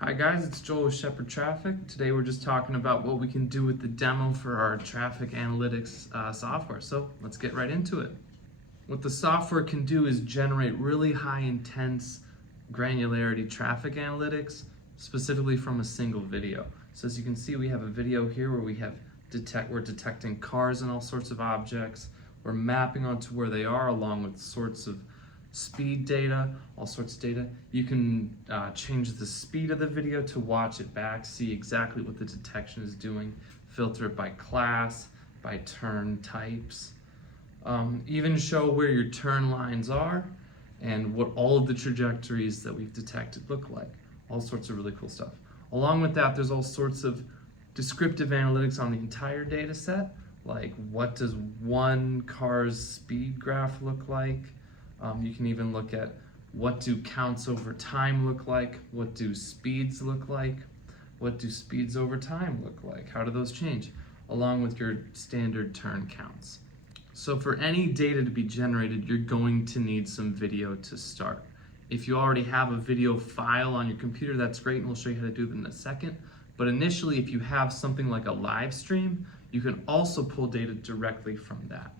Hi guys, it's Joel with Shepherd Traffic. Today we're just talking about what we can do with the demo for our traffic analytics software. So let's get right into it. What the software can do is generate really high intense granularity traffic analytics, specifically from a single video. So as you can see, we have a video here where we're detecting cars and all sorts of objects. We're mapping onto where they are along with sorts of speed data, all sorts of data. You can change the speed of the video to watch it back, see exactly what the detection is doing, filter it by class, by turn types, even show where your turn lines are and what all of the trajectories that we've detected look like. All sorts of really cool stuff. Along with that, there's all sorts of descriptive analytics on the entire data set, like what does one car's speed graph look like. You can even look at what do counts over time look like, what do speeds look like, what do speeds over time look like, how do those change, along with your standard turn counts. So for any data to be generated, you're going to need some video to start. If you already have a video file on your computer, that's great, and we'll show you how to do it in a second. But initially, if you have something like a live stream, you can also pull data directly from that.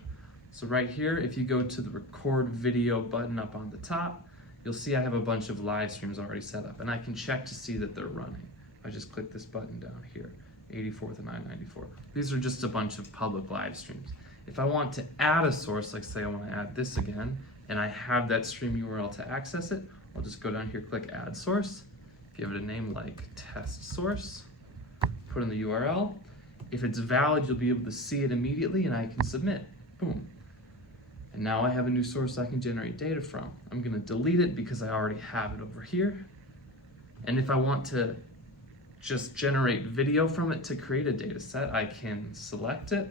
So right here, if you go to the record video button up on the top, you'll see I have a bunch of live streams already set up, and I can check to see that they're running. I just click this button down here, 84th and I-94. These are just a bunch of public live streams. If I want to add a source, like say I want to add this again, and I have that stream URL to access it, I'll just go down here, click add source, give it a name like test source, put in the URL. If it's valid, you'll be able to see it immediately, and I can submit. Boom. And now I have a new source I can generate data from. I'm gonna delete it because I already have it over here. And if I want to just generate video from it to create a data set, I can select it.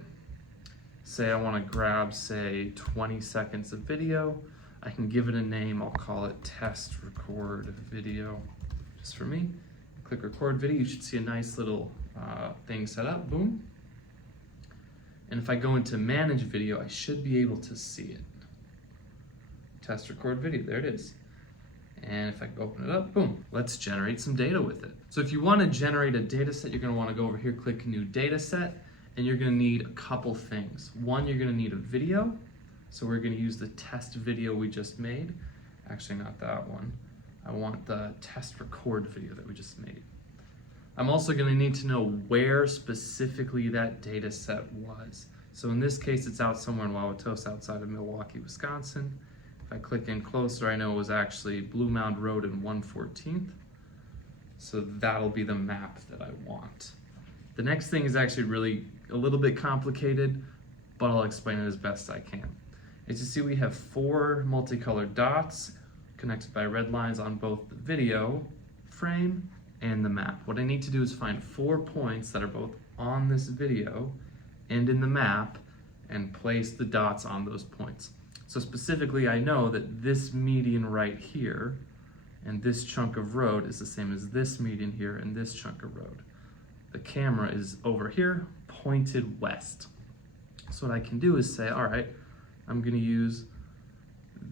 Say I wanna grab, say, 20 seconds of video. I can give it a name, I'll call it test record video, just for me. Click record video, you should see a nice little thing set up, boom. And if I go into manage video, I should be able to see it. Test record video, there it is. And if I open it up, boom, let's generate some data with it. So if you want to generate a data set, you're going to want to go over here, click new data set, and you're going to need a couple things. One, you're going to need a video. So we're going to use the test video we just made. Actually, not that one. I want the test record video that we just made. I'm also going to need to know where specifically that data set was. So in this case, it's out somewhere in Wauwatosa outside of Milwaukee, Wisconsin. If I click in closer, I know it was actually Blue Mound Road in 114th. So that'll be the map that I want. The next thing is actually really a little bit complicated, but I'll explain it as best I can. As you see, we have 4 multicolored dots connected by red lines on both the video frame and the map. What I need to do is find 4 points that are both on this video and in the map and place the dots on those points. So specifically, I know that this median right here and this chunk of road is the same as this median here and this chunk of road. The camera is over here, pointed west. So what I can do is say, all right, I'm gonna use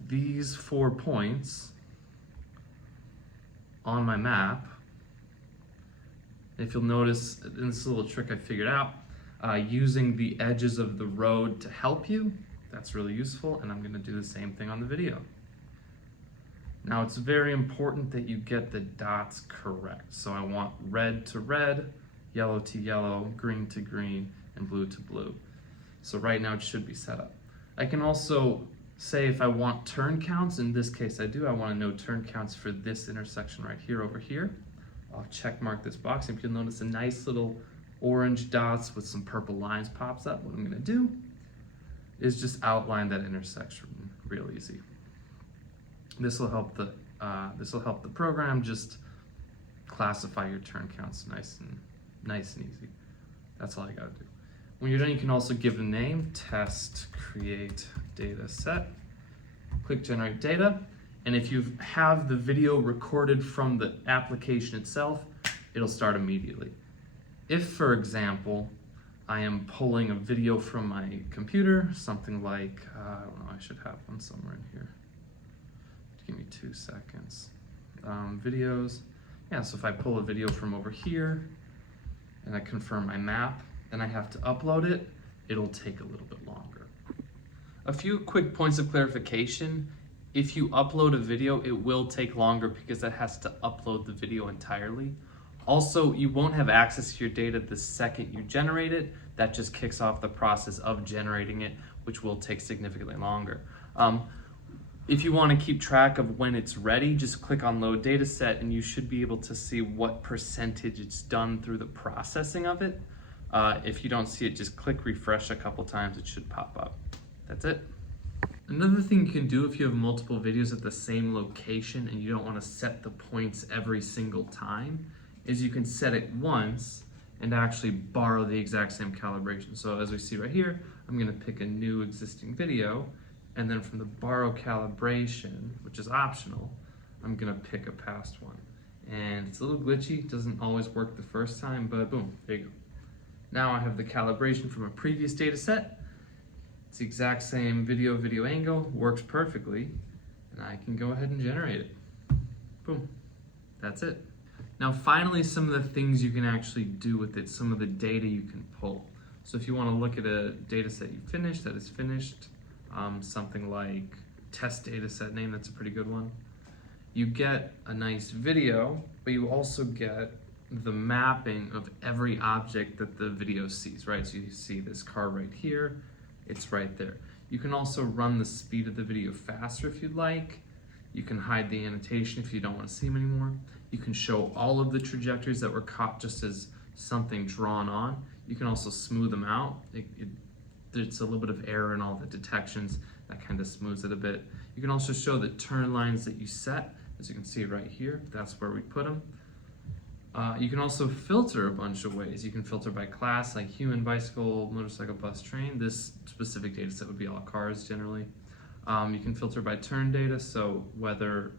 these 4 points on my map. If you'll notice, in this little trick I figured out, using the edges of the road to help you, that's really useful, and I'm gonna do the same thing on the video. Now it's very important that you get the dots correct. So I want red to red, yellow to yellow, green to green, and blue to blue. So right now it should be set up. I can also say if I want turn counts, in this case I do, I wanna know turn counts for this intersection right here over here. I'll check mark this box, and you'll notice a nice little orange dots with some purple lines pops up. What I'm gonna do is just outline that intersection real easy. This will help the program just classify your turn counts nice and easy. That's all I gotta do. When you're done, you can also give a name, test create data set. Click generate data. And if you have the video recorded from the application itself, it'll start immediately. If, for example, I am pulling a video from my computer, something like, I don't know, I should have one somewhere in here. Give me 2 seconds. Videos, Yeah, so if I pull a video from over here and I confirm my map, then I have to upload it, it'll take a little bit longer. A few quick points of clarification. If you upload a video, it will take longer because it has to upload the video entirely. Also, you won't have access to your data the second you generate it. That just kicks off the process of generating it, which will take significantly longer. If you want to keep track of when it's ready, just click on Load Dataset and you should be able to see what percentage it's done through the processing of it. If you don't see it, just click refresh a couple times, it should pop up. That's it. Another thing you can do if you have multiple videos at the same location and you don't want to set the points every single time is you can set it once and actually borrow the exact same calibration. So as we see right here, I'm going to pick a new existing video, and then from the borrow calibration, which is optional, I'm going to pick a past one. And it's a little glitchy, doesn't always work the first time, but boom, there you go. Now I have the calibration from a previous data set. It's the exact same video angle, works perfectly, and I can go ahead and generate it. Boom, that's it. Now finally, some of the things you can actually do with it, some of the data you can pull. So if you want to look at a data set you finished, that is finished, something like test data set name, that's a pretty good one. You get a nice video, but you also get the mapping of every object that the video sees, right? So you see this car right here, it's right there. You can also run the speed of the video faster if you'd like. You can hide the annotation if you don't want to see them anymore. You can show all of the trajectories that were caught just as something drawn on. You can also smooth them out. There's a little bit of error in all the detections. That kind of smooths it a bit. You can also show the turn lines that you set. As you can see right here, that's where we put them. You can also filter a bunch of ways. You can filter by class, like human, bicycle, motorcycle, bus, train. This specific data set would be all cars generally. You can filter by turn data, so whether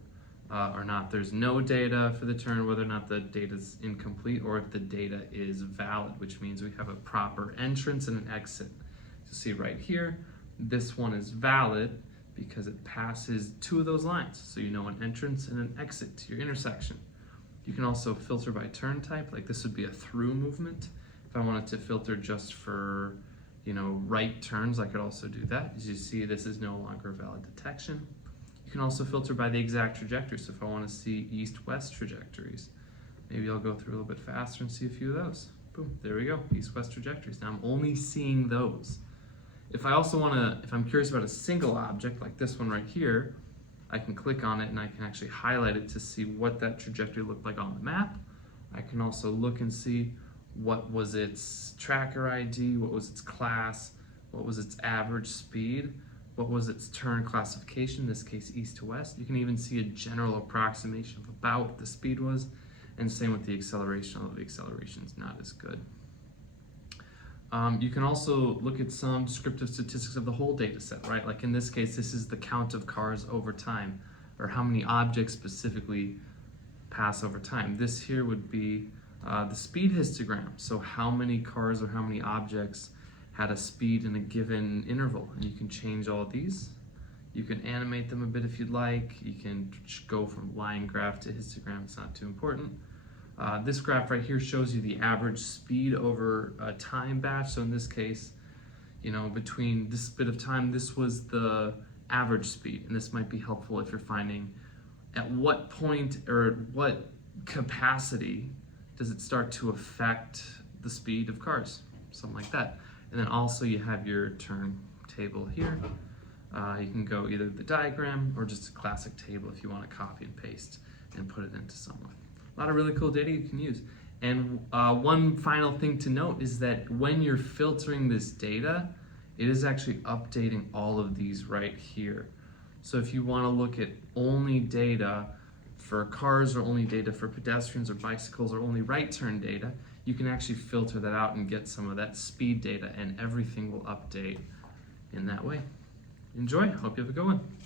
or not there's no data for the turn, whether or not the data is incomplete, or if the data is valid, which means we have a proper entrance and an exit. So see right here, this one is valid because it passes two of those lines. So you know an entrance and an exit to your intersection. You can also filter by turn type, like this would be a through movement. If I wanted to filter just for, right turns, I could also do that. As you see, this is no longer a valid detection. You can also filter by the exact trajectory. So if I want to see east-west trajectories, maybe I'll go through a little bit faster and see a few of those. Boom, there we go, east-west trajectories. Now I'm only seeing those. If I also if I'm curious about a single object, like this one right here, I can click on it and I can actually highlight it to see what that trajectory looked like on the map. I can also look and see what was its tracker ID, what was its class, what was its average speed, what was its turn classification, in this case east to west. You can even see a general approximation of about what the speed was, and same with the acceleration, although the acceleration is not as good. You can also look at some descriptive statistics of the whole data set, right? Like in this case, this is the count of cars over time, or how many objects specifically pass over time. This here would be the speed histogram. So how many cars or how many objects had a speed in a given interval. And you can change all of these. You can animate them a bit if you'd like. You can go from line graph to histogram, it's not too important. This graph right here shows you the average speed over a time batch. So in this case, between this bit of time, this was the average speed. And this might be helpful if you're finding at what point or at what capacity does it start to affect the speed of cars, something like that. And then also you have your turn table here. You can go either the diagram or just a classic table if you want to copy and paste and put it into someone. A lot of really cool data you can use. And one final thing to note is that when you're filtering this data, it is actually updating all of these right here. So if you want to look at only data for cars or only data for pedestrians or bicycles or only right turn data, you can actually filter that out and get some of that speed data, and everything will update in that way. Enjoy, hope you have a good one.